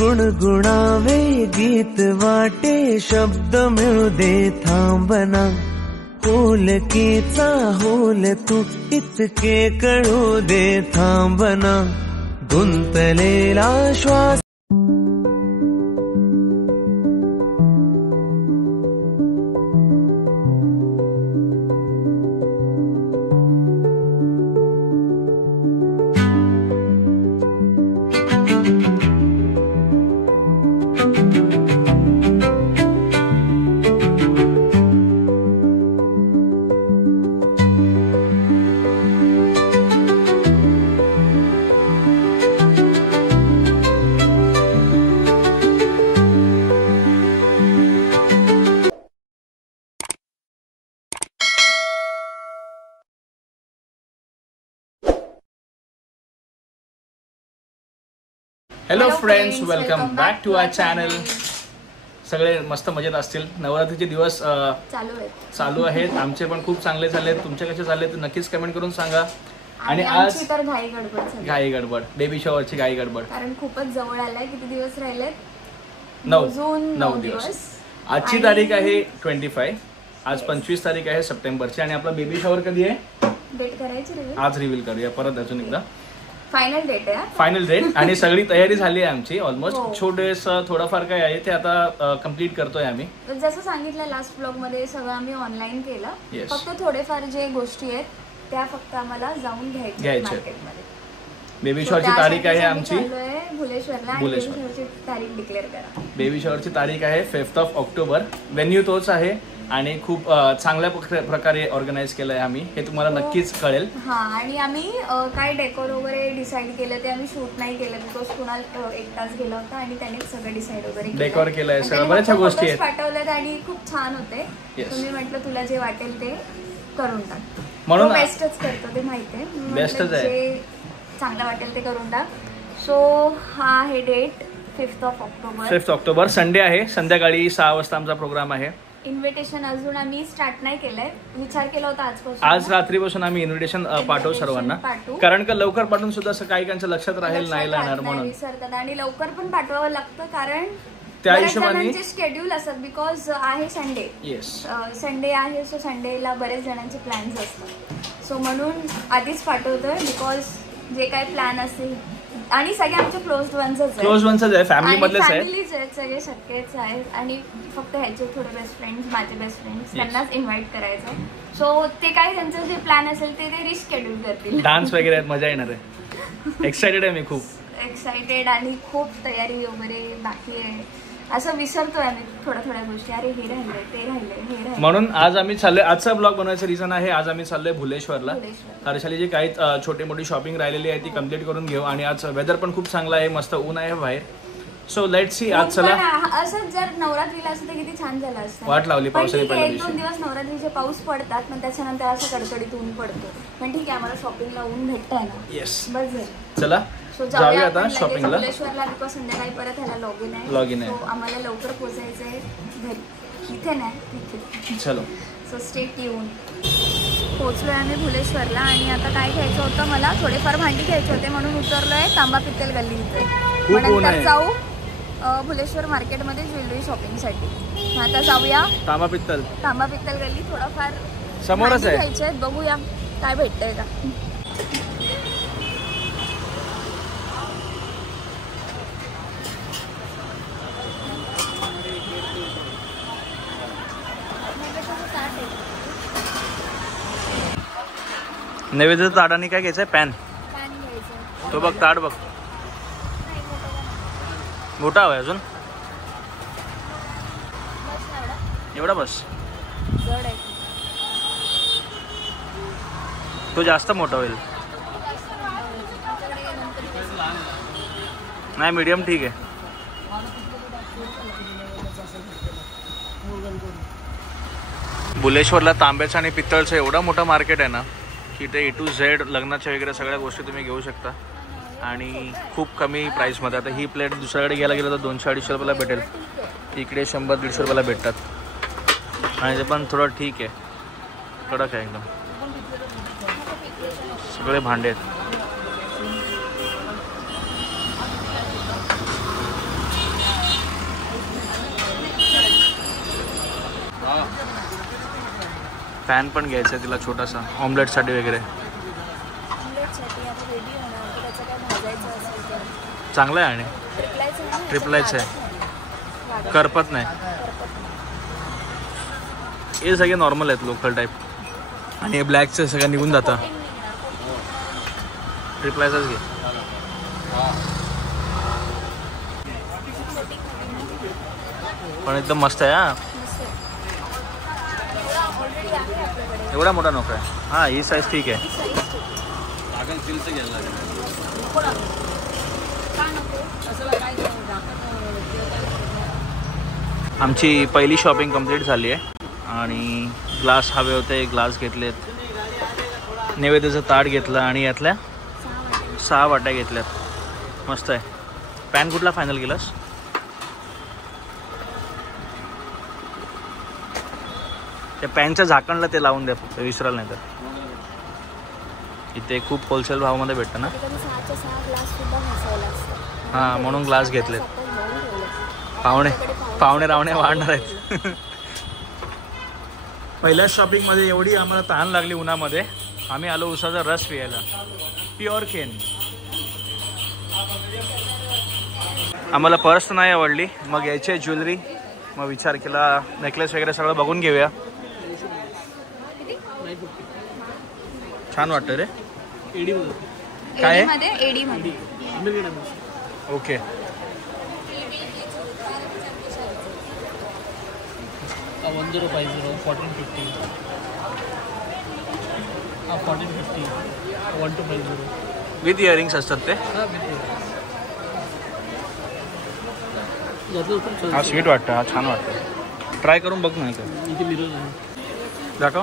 गुणगुणावे गीत वाटे शब्द मिळू दे थांबना होलकीचा होल तू इतके कळू दे थांबना गुंतलेला श्वास hello friends, welcome back to our channel. सगळे मस्त मजेत असतील. नवरात्रीचे दिवस चालू आहेत. आमचे पण खूप चांगले झाले. तुमचे कसे झाले तर नक्कीच कमेंट करून सांगा. आणि आज तर घाई गडबड बेबी शॉवरची घाई गडबड, कारण खूपच जवळ आलाय. किती दिवस राहिलेत? 9 दिवस. आजची तारीख आहे 25. आज 25 तारीख आहे सप्टेंबरची. आणि आपला बेबी शॉवर कधी आहे? डेट करायची आज रिव्हील करूया परत अजून एकदा. फायनल डेट आहे. Final date. आणि सगळी तयारी झाली आहे आमची ऑलमोस्ट. छोटे थोडंफार काय आहे ते आता कम्प्लीट करतोय आम्ही. जसं सांगितलं लास्ट ब्लॉग मध्ये सगळं आम्ही ऑनलाईन केलं. फक्त थोडेफार जे गोष्टी आहेत त्या फक्त आम्हाला जाऊन घ्यायच्या मार्केटमध्ये. बेबी शॉवरची तारीख आहे आमची भुलेश्वरला. तारीख डिक्लेअर करा. बेबी शॉवरची तारीख आहे 5 ऑक्टोबर. व्हेन्यू तोच आहे आणि खूप चांगल्या प्रकारे ऑर्गनाईज केलं आहे आम्ही. हे तुम्हाला नक्कीच कळेल. आणि आम्ही काय डेकोर वगैरे डिसाईड केलं ते आम्ही शूट नाही केलं, बिकॉज कुणाल एकटाच गेला होता आणि त्याने सगळं डिसाईड वगैरे डेकोर केलंय. सगळं बऱ्याचशा गोष्टी आहेत पाठवल्यात आणि खूप छान होते. तुम्ही म्हटलं तुला जे वाटेल ते करून टाक. म्हणून बेस्टच करतो ते माहितीये. बेस्टच आहे. जे चांगलं वाटेल ते करून टाक. सो हा आहे डेट 5 ऑक्टोबर. संडे आहे. संध्याकाळी 6 वाजता आमचा प्रोग्राम आहे. इन्व्हिटेशन अजून आम्ही स्टार्ट नाही केलंय. विचार केला होता आजपासून. आज रात्रीपासून आम्ही इन्व्हिटेशन पाठवू सर्वांना. कारण का लवकर पाठवून सुद्धा असं काही काहींच्या लक्षात राहील नाही राहणार म्हणून विसरतात. आणि लवकर पण पाठवावं लागतं कारण त्या हिशोबाने शेड्यूल असतात. बिकॉज आहे संडे. संडे आहे. सो संडेला बरेच जणांचे प्लॅन्स असतात. सो म्हणून आधीच पाठवतोय. बिकॉज जे काही प्लॅन असेल आणि सगळे आमचे क्लोज वन्सच आहे. फॅमिली मधलेच आहेत सगळे शक्यच आहेत. आणि फक्त ह्याचे थोडे बेस्ट फ्रेंड्स, माझे बेस्ट फ्रेंड्स, त्यांनाच इन्व्हाइट करायचं. सो ते काय त्यांचं जे प्लॅन असेल ते रिशेड्यूल करतील. डान्स वगैरे मजा येणार आहे. एक्साइटेड आहे मी, खूप एक्साइटेड. आणि खूप तयारी वगैरे बाकी आहे. असं विसरतोय आम्ही थोड्या गोष्टी. अरे हे राहिलंय, ते राहिलंय. म्हणून आज आम्ही चाललोय. आजचा ब्लॉग बनवायचं रिझन आहे आज आम्ही चाललोय भुलेश्वरला. हर्षाली जी काही छोटी मोठी शॉपिंग राहिलेली आहे ती कम्प्लीट करून घेऊ. आणि आज वेदर पण खूप चांगला आहे. मस्त ऊन आहे बाहेर. So let's see. आज चला. असं जर नवरात्रीला असं तर किती छान झालं असतं. वाट लावली पावसाने. 1-2 दिवस नवरात्रीचे पाऊस पडतात पण त्याच्यानंतर असं कडकडीत ऊन पडतो. पण ठीक आहे, आम्हाला शॉपिंगला ऊन भेटतंय ना. येस, बस झालं. चला जाऊया आता शॉपिंगला. भुलेश्वरला बिकॉज संध्याकाळी परत ह्याला लॉगिन आहे. आम्हाला लवकर पोहोचायचंय घरी. इथे नाही तिथे. चलो. So stay tune. पोहोचलोय आम्ही भुलेश्वरला. आणि आता काय घ्यायचं होतं, मला थोडेफार भांडी घ्यायचे होते म्हणून उतरलोय तांबा पित्तल गल्ली इथे. नंतर जाऊ भुलेश्वर मार्केटमध्ये ज्वेलरी शॉपिंगसाठी. आता जाऊया तांबा पित्तल गल्ली. थोडाफार समोरच आहे. घ्यायचे आहेत, बघूया काय भेटतंय का. नैवेद्य ताडाने काय घ्यायचंय? पॅन घ्यायचं. तो बघ, ताड बघ. मोठा हवाय अजून? एवढा बस. तो जास्त मोठा होईल. नाही, मीडियम ठीक आहे. भुलेश्वरला तांब्याचं आणि पित्तळचं एवढा मोठा मार्केट आहे ना की ते A to Z लग्नाच्या वगैरे सगळ्या गोष्टी तुम्ही घेऊ शकता आणि खूप कमी प्राईसमध्ये. आता ही प्लेट दुसऱ्याकडे घ्यायला गेलं तर 200-250 रुपयाला भेटेल. इकडे 100-150 रुपयाला भेटतात आणि ते पण थोडं ठीक आहे, कडक आहे एकदम. सगळे भांडे आहेत. पॅन पण घ्यायचा आहे तिला छोटासा ऑमलेटसाठी वगैरे. चांगलं आहे आणि ट्रिपलायचं आहे, करपत नाही. हे सगळे नॉर्मल आहेत लोकल टाईप आणि हे ब्लॅकचं सगळं निघून जातं. ट्रिपलायचाच घे. पण एकदम मस्त आहे हा. एवढा मोठा नको आहे. हां ही साईज ठीक आहे. आमची पहिली शॉपिंग कंप्लीट झाली आहे आणि ग्लास हवे होते, ग्लास घेतलेत, नैवेद्याचं ताट घेतलं आणि यातल्या 6 वाट्या घेतल्यात. मस्त आहे. पॅन कुठला फायनल केलास? त्या पॅनच्या झाकणला ते लावून द्या फक्त, विसराल नाही तर. इथे खूप होलसेल भावामध्ये भेटतं ना. हां म्हणून ग्लास घेतलेत. पाहुणे रावणे वाढणार आहेत. पहिल्या शॉपिंगमध्ये एवढी आम्हाला तहान लागली उन्हामध्ये, आम्ही आलो उसाचा रस पियायला, प्युअर केन. आम्हाला पर्स नाही आवडली, मग यायची आहे ज्वेलरी. मग विचार केला नेकलेस वगैरे सगळं बघून घेऊया. छान वाटतं रे. काय आहे? ओके. विथ इयरिंग्स असतात ते. हा स्वीट वाटतं, हा छान वाटतं. ट्राय करून बघ ना. दाखव.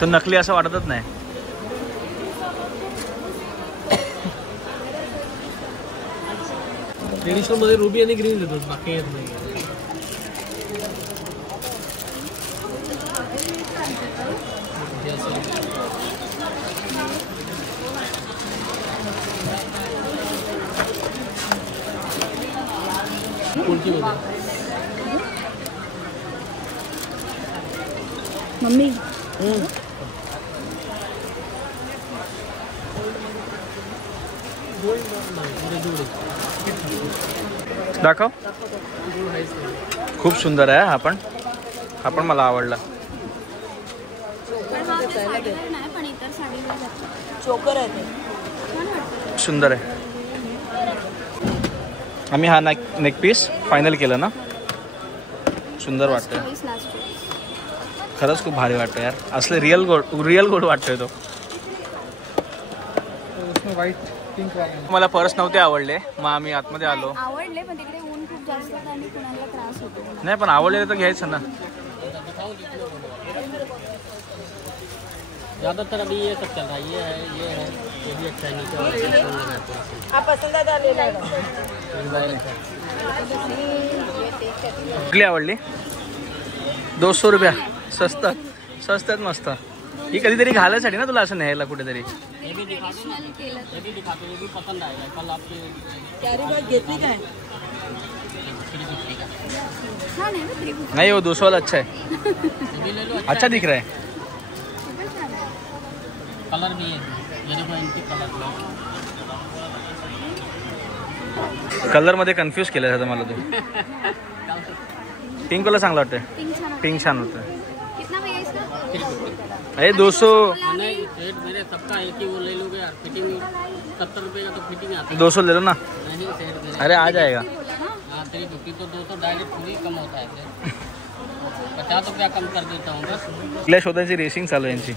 तो नकली असं वाटतच नाही. ट्रेडिशनल मध्ये रुबी आणि ग्रीन देतात, बाकी येत नाही. मम्मी दाखव. खूप सुंदर आहे हा पण मला आवडला. सुंदर आहे. आम्ही हा नेक पीस फायनल केलं ना. सुंदर वाटतंय खरंच, खूप भारी वाटतं यार. असले रिअल गोल्ड वाटतोय तो. मला पर्स नव्हते आवडले, मग आम्ही आतमध्ये आलो. आवडले पण तिकडे ऊन खूप जास्त होतं आणि कुणाला त्रास होतो. नाही पण आवडलेलं तर घ्यायचं ना. ज़्यादातर अभी ये सब चल रहा है. ये है ये भी अच्छा है. आप पसंद आता कुठली आवडली? 200 रुपया. स्वस्तात मस्त. ही कधीतरी घालायसाठी ना तुला असं न्यायला कुठेतरी. ये भी दिखाते, ये भी पसंद आएगा. कल आपकी कॅरी बॅग घेतली काय? नहीं वो 200 वाला अच्छा है. अच्छा दिख रहा है. कलर भी है, ये देखो इनके कलर. कलर मध्ये कन्फ्यूज केलं जातं मला. तो पिंक वाला चांगला वाटतं. पिंक छान होतं. अरे 200 मेरे सबका एक ही वो ले लोगे यार. फिटिंग 70 रुपये का तो फिटिंग आता है. 200 ले लो ना. नहीं सेट. अरे आ जाएगा. हाँ 350 तो 200 डायरेक्ट पूरी कम होता है. 50 रुपया कम कर देता हूँ बस. आपल्या शोधाची रेसिंग चालू आहे यांची.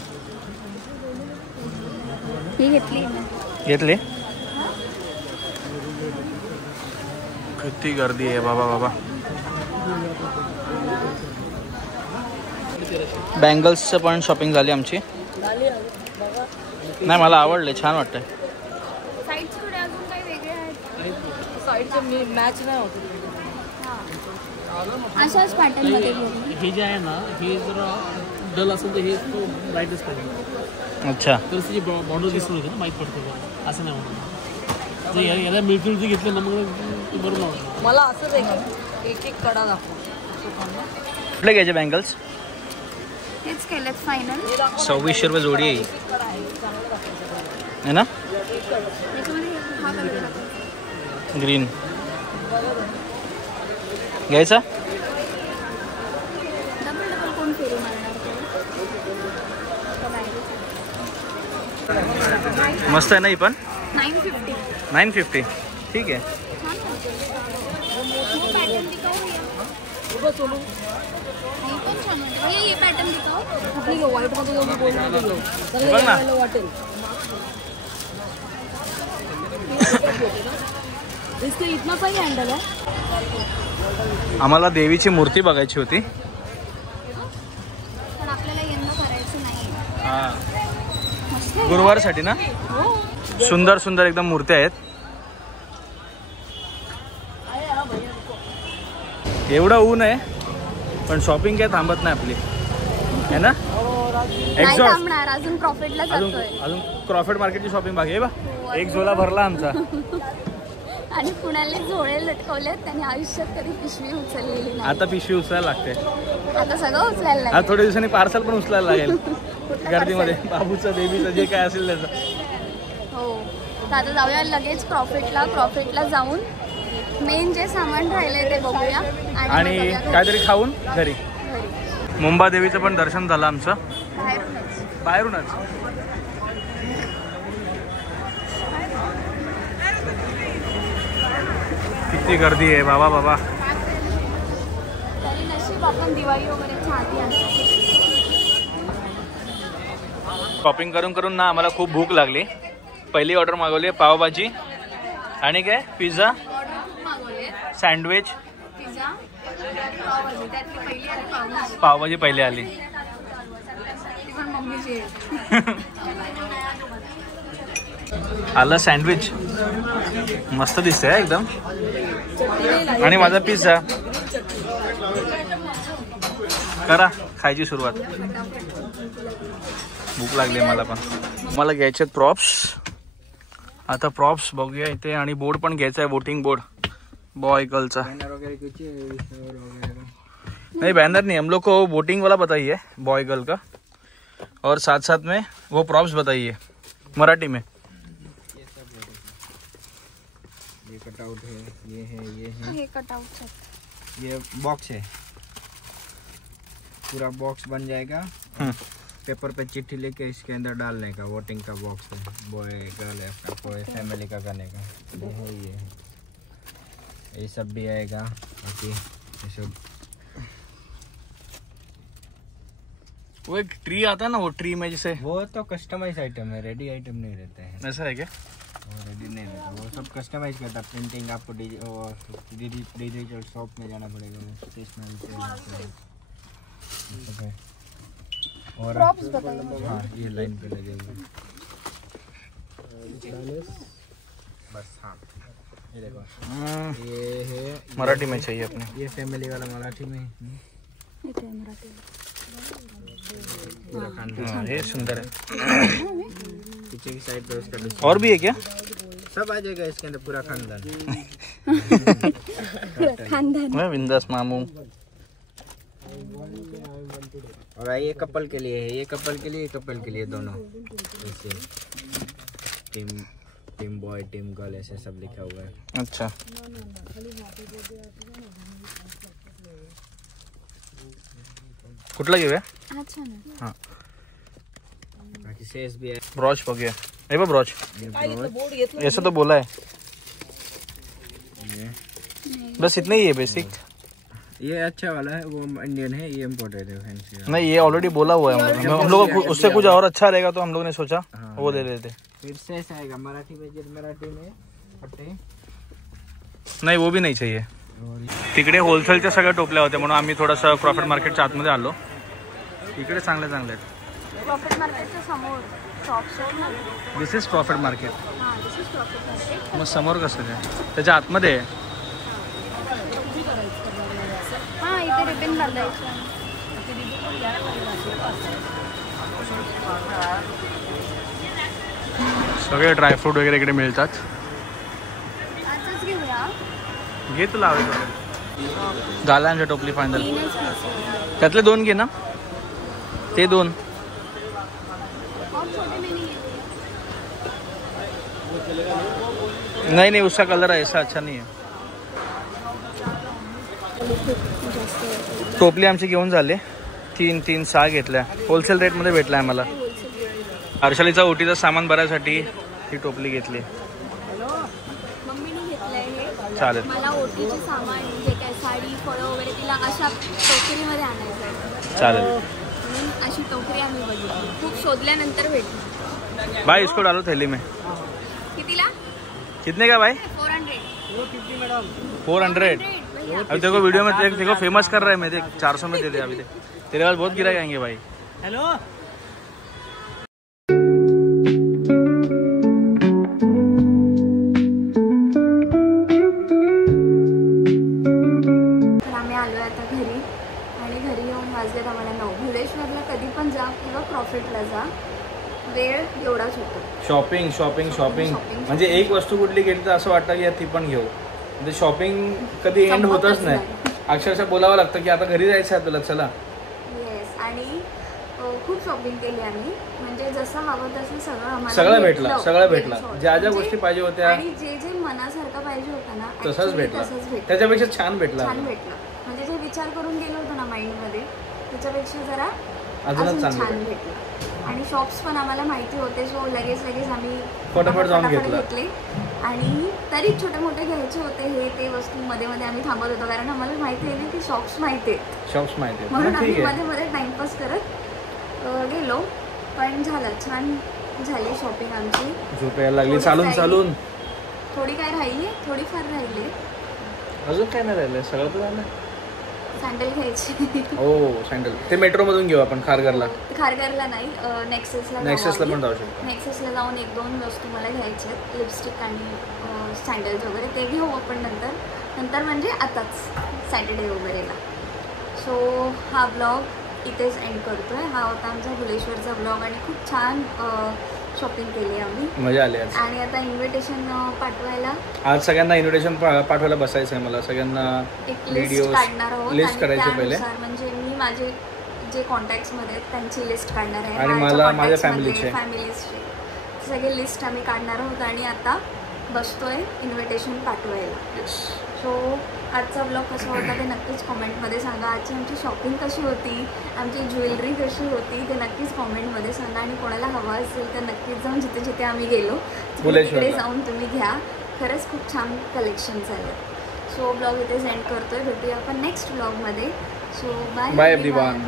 घेतली. किती गर्दी आहे बाबा. बँगल्सचं पण शॉपिंग झाली आमची. नाही मला आवडले, छान वाटतंय. मॅच नाही होत. अशाच पॅटर्न मध्ये हे जे आहे ना, हे जर डल असेल तर हे ब्राईटच पाहिजे. अच्छा. तर त्याची बॉर्डर दिसून येते ना, माहीत पडतो. असं नाही होणार. याला मिळती घेतलं ना मग ते बरोबर नव्हतं. मला असंच आहे की एक एक कडा दाखव. कुठले घ्यायचे बँगल्स? हेच केलेत फायनल. 2600 रुपये जोडी आहे है ना. त्याच्यामध्ये हा कलर टाका. ग्रीन घ्यायचा. डबल डबल कोण फेरी मारणार ते? मस्त आहे ना ही पण. 950. 950 ठीक आहे. पॅटर्न दिखाओ. हे पण छान वाटतं. हे पॅटर्न दिखाओ. कुठली घेऊ? व्हाईट मध्ये घेऊ, गोल्ड मध्ये घेऊ. बघ ना. त्याला वाटेल. इसके इतना सही हँडल आहे. आम्हाला देवीची मूर्ती बघायची होती. पण आपल्याला यंदा करायचं नाही. हां मस्त आहे. गुरुवारसाठी ना. सुंदर सुंदर एकदम मूर्त्या आहेत. एवढं ऊन आहे पण शॉपिंग काय थांबत नाही आपली है ना. नाही एक्झॉस्ट थांबणार. अजून प्रॉफिटला अजून जातोय. अजून क्रॉफर्ड मार्केटची शॉपिंग बाकी आहे बा. एक झोला भरला आमचा. आणि कुणाला झोळे लटकवलेत त्यांनी आयुष्यात कधी पिशवी उचललेली नाही. आता पिशवी उचलायला लागते. आता सगळं उचलायला आता लागेल. थोड्या दिवसांनी पार्सल पण उचलायला लागेल कुठलं गर्दीमध्ये. parcel? बाबूचं देवीचं जे काय असेल त्याचं. हो तर आता जाऊया लगेच प्रॉफिटला जाऊन मेन जे सामान राहिलंय ते बघूया आणि मग जाऊया घरी. काहीतरी खाऊन घरी. घरी. मुंबा देवीचं पण दर्शन झालं आमचं बाहेरूनच. बाहेरूनच. किती गर्दी आहे बाबा बाबा. तरी नशीब आपण दिवाळी वगैरेच्या आधी आणतो. शॉपिंग करून करून ना आम्हाला खूप भूक लागली. पहिली ऑर्डर मागवली पावभाजी आणि काय पिझ्झा ऑर्डर खूप मागवले. सँडविच. पिझ्झा पावभाजी त्यातली पहिली आली पावभाजी. पावभाजी पहिले आली. ती पण मम्मीची आहे. आलं सँडविच मस्त दिसतंय एकदम. आणि माझा पिझ्झा. करा खायची सुरुवात. भूक लागली मला पण. मला घ्यायचे प्रॉप्स. आता प्रॉप्स बघूया इथे. आणि बोर्ड पण घ्यायचा आहे वोटिंग बोर्ड बॉय गर्लचा. नहीं बैनर नहीं, हम लोग को वोटिंग वाला बताइए बॉय गर्ल का. और साथ साथ में वो प्रॉप्स बताइए मराठी में. ये कटआउट है, ये है, ये है, हे कटआउट है. ये बॉक्स है. पूरा बॉक्स बन जाएगा. पेपर पे चिट्ठी लेके इसके अंदर डालने का वोटिंग का बॉक्स है. बॉय गर्ल है, कोई फैमिली का करने का. ये है, ये सब भी आएगा. बाकी ये सब वो एक ट्री आता है ना, वो ट्री में जैसे वो तो कस्टमाइज आइटम है, रेडी आइटम नहीं रहता है. ऐसा है क्या? वो रेडी नहीं रहता, वो सब कस्टमाइज करता. प्रिंटिंग आपको डिजिटल शॉप में जाना पड़ेगा. वो स्टेशनरी से और प्रॉप्स बताइए. हाँ ये लाइन पे लगेगा बस. हाँ ये देखो, ये है मराठी में चाहिए अपने. ये फैमिली वाला मराठी में इथे मराठी. पूरा खानदान. हाँ, ये सुंदर है. पीछे की साइड पे उसका और भी है क्या? सब आ जाएगा इसके अंदर, पूरा खानदान. खानदान. मैं बिंदास मामू. और ये कपल के लिए है, ये कपल के लिए, कपल के लिए दोनों. ऐसे टीम बॉय टीम गर्ल ऐसे सब लिखा हुआ है. अच्छा. कुठला घेऊया? अच्छा ना. हाँ बाकी सेस भी है. ब्रॉच बघूया. हे बघ ब्रॉच. बोर्ड घेतलं. ऐसा तो बोला है. बस इतना ही है बेसिक. ये अच्छा वाला है, वो इंडियन है, ये इम्पोर्टेड है फैंसी. नहीं ये ऑलरेडी बोला हुआ है हम लोग को. उससे कुछ और अच्छा रहेगा तो हम लोग ने सोचा वो दे देते. फिर सेस आएगा मराठी में, मराठी में पट्टे. नाही वो भी नाही चाहिए. तिकडे होलसेलच्या सगळ्या टोपल्या होत्या म्हणून आम्ही थोडंसं प्रॉफिट मार्केटच्या आतमध्ये आलो. इकडे चांगले चांगले आहेत. प्रॉफिट मार्केटच्या समोर शॉप्स आहेत ना. दिस इज प्रॉफिट मार्केट. हां दिस इज प्रॉफिट मार्केट. मग समोर कसं काय? त्याच्या आतमध्ये आहे. हां इथे रिबन बांधायचं. सगळे ड्रायफ्रूट वगैरे इकडे मिळतात. घे तुला हवे झाला आमच्या टोपली फायनल. 3च piece. त्यातले 2 घे ना, ते 2. और छोटे में नहीं है. नहीं उसका कलर ऐसा अच्छा नहीं है. टोपली आमची घेऊन झाले 3 6 घेतल्या. होलसेल रेटमध्ये भेटला आम्हाला. हर्षालीचा ओटीचं सामान भरायसाठी ही टोपली घेतली. मम्मीने घेतलंय हे. चालेल. मला ओटीचे सामान जे काय साडी फळं वगैरे तिला अशा टोकरीमध्ये आणायचं आहे. चालेल. म्हणून अशी टोकरी आम्ही बघितली. खूप शोधल्यानंतर भेटली. भाई इसको डालो थैली में. कितीला? कितने का भाई? 400. 400. अभी देखो वीडियो में देखो फेमस कर रहा है. मैं देख 400 में दे दे अभी. तेरे पास बहुत गिराए आएंगे भाई. हेलो आम्ही आलोय आता घरी आणि घरी येऊन वाजलेत आम्हाला 9. भुलेश्वरला कधी पण जा किंवा प्रॉफिटला जा, वेळ एवढाच होतो. शॉपिंग शॉपिंग शॉपिंग म्हणजे एक वस्तू कुठली घेतली तर असं वाटतं की यात ती पण घेऊ. म्हणजे शॉपिंग कधी एंड होतच नाही. अक्षरशः बोलावं लागतं की आता घरी जायचं आहे आपल्याला, चला. येस. आणि खूप शॉपिंग केली आम्ही. म्हणजे जसं हवं तसं सगळं आम्हाला सगळं भेटलं. ज्या ज्या म्हणजे गोष्टी पाहिजे होत्या आणि जे जे मनासारखं पाहिजे होतं ना तसंच actually भेटलं. तसंच भेटलं. त्याच्यापेक्षा छान भेटलं. छान भेटलं. म्हणजे जे विचार करून गेलो होतो ना माइंडमध्ये त्याच्यापेक्षा जरा अजूनच अजून चांगलं छान भेटलं. आणि शॉप्स पण आम्हाला माहिती होते, सो लगेच आम्ही फटाफट जाऊन घेतलं. घेतले. आणि तरी छोटे मोठे घ्यायचे होते हे ते वस्तू मध्ये मध्ये आम्ही थांबत होतो, कारण आम्हाला माहिती आहे की शॉप्स माहिती आहेत. शॉप्स माहिती आहे म्हणून आम्ही ठीक आहे. मध्ये मध्ये टाइमपास करत गेलो. पण झालं, छान झाली शॉपिंग आमची. झोप यायला लागली चालून चालून. थोडी काय राहिली, थोडीफार राहिली. अजून काय नाही राहिलं, सगळं तर झालं. सँडल घ्यायची. हो सँडल ते मेट्रो मधून घेऊ आपण खारघरला. खारघरला नाही, नेक्सेसला पण जाऊ शकतो. नेक्सेसला जाऊन 1-2 वस्तू मला घ्यायचे आहेत. लिपस्टिक आणि सँडल्स वगैरे ते घेऊ आपण नंतर म्हणजे आताच सॅटर्डे वगैरेला. सो हा ब्लॉग इथेच एंड करतोय. हा होता आमचा भुलेश्वरचा ब्लॉग आणि खूप छान शॉपिंग केली आम्ही. मजा आली आज. आणि आता इन्व्हिटेशन पाठवायला आज सगळ्यांना इन्व्हिटेशन पाठवायला बसायचं आहे मला. सगळ्यांना एक व्हिडिओ लिस्ट काढणार आहोत. लिस्ट करायची पहिले. म्हणजे मी माझे जे कॉन्टॅक्ट्समध्ये आहेत त्यांची लिस्ट काढणार आहे. आणि मला माझ्या फॅमिलीचे सगळे लिस्ट आम्ही काढणार आहोत आणि आता बसतोय इन्व्हिटेशन पाठवायला. सो आजचा ब्लॉग कसा होता ते नक्कीच कॉमेंटमध्ये सांगा. आजची आमची शॉपिंग कशी होती, आमची ज्वेलरी कशी होती ते नक्कीच कॉमेंटमध्ये सांगा. आणि कोणाला हवं असेल तर नक्कीच जाऊन जिथे जिथे आम्ही गेलो तिकडे जाऊन तुम्ही घ्या. खरंच खूप छान कलेक्शन झालं. सो ब्लॉग इथे सेंड करतोय. भेटूया आपण नेक्स्ट ब्लॉगमध्ये. So bye everyone.